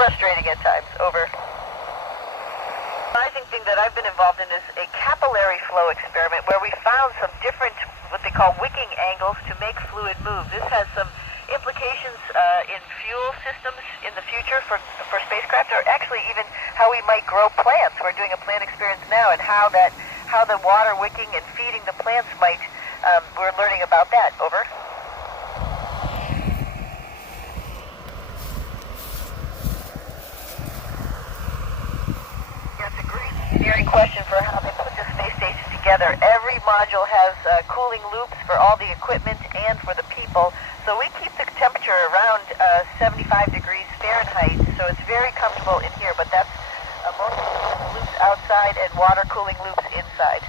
frustrating at times. Over. The surprising thing that I've been involved in is a capillary flow experiment where we found some different, what they call wicking angles to make fluid move. This has some implications in fuel systems in the future for spacecraft, or actually even how we might grow plants. We're doing a plant experience now, and how the water wicking and feeding the plants might, we're learning about that. Over. That's a great engineering question for how they put the space station together. Every module has cooling loops for all the equipment and for the people. So we keep the temperature around 75 degrees Fahrenheit, so it's very comfortable in here, but that's most loops outside and water cooling loops inside.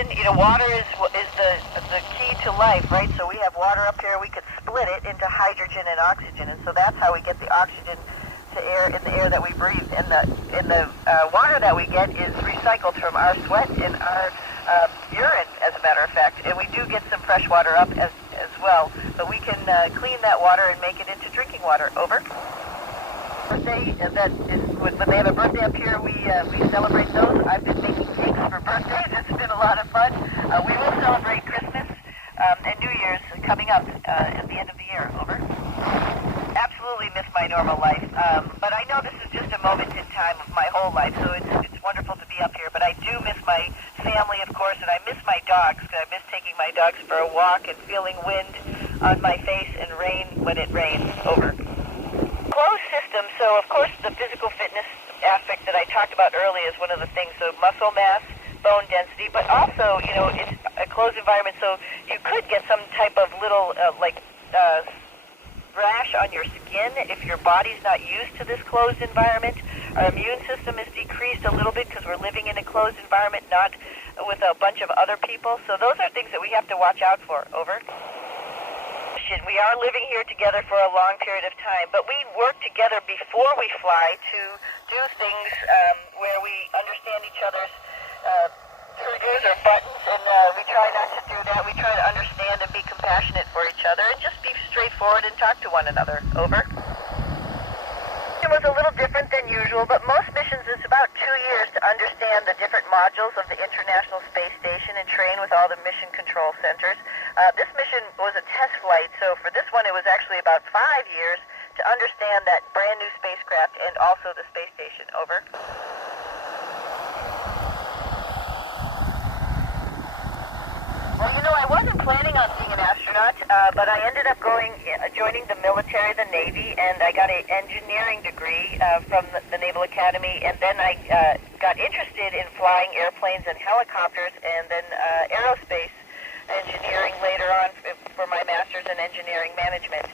You know, water is the key to life, right? So we have water up here, we could split it into hydrogen and oxygen, and so that's how we get the oxygen to air in the air that we breathe. And the water that we get is recycled from our sweat and our urine, as a matter of fact, and we do get some fresh water up as well, but we can clean that water and make it into drinking water. Over. Birthday, that is when they have a birthday up here, we celebrate those. I've been making cakes for birthdays. It's been a lot of fun. We will celebrate Christmas and New Year's coming up at the end of the year. Over. Absolutely miss my normal life, but I know this is just a moment in time of my whole life, so it's wonderful to be up here. But I do miss my family, of course, and I miss my dogs. I miss taking my dogs for a walk and feeling wind on my face and rain when it rains. Over. Closed system, so of course the physical fitness aspect that I talked about earlier is one of the things, so muscle mass, bone density, but also, you know, it's a closed environment, so you could get some type of little, rash on your skin if your body's not used to this closed environment. Our immune system is decreased a little bit because we're living in a closed environment, not with a bunch of other people, so those are things that we have to watch out for. Over. We are living here together for a long period of time, but we work together before we fly to do things where we understand each other's triggers or buttons, and we try not to do that. We try to understand and be compassionate for each other and just be straightforward and talk to one another. Over. It was a little different than usual, but most missions it's about 2 years to understand the different modules of the International Space Station and train with all the mission control centers. This mission was a test flight, so for this one it was actually about 5 years to understand that brand new spacecraft and also the space station. Over. Well, you know, I wasn't planning on being an astronaut, but I ended up joining the military, the Navy, and I got an engineering degree from the Naval Academy, and then I got interested in flying airplanes and helicopters, and then aerospace engineering later on for my master's in engineering management.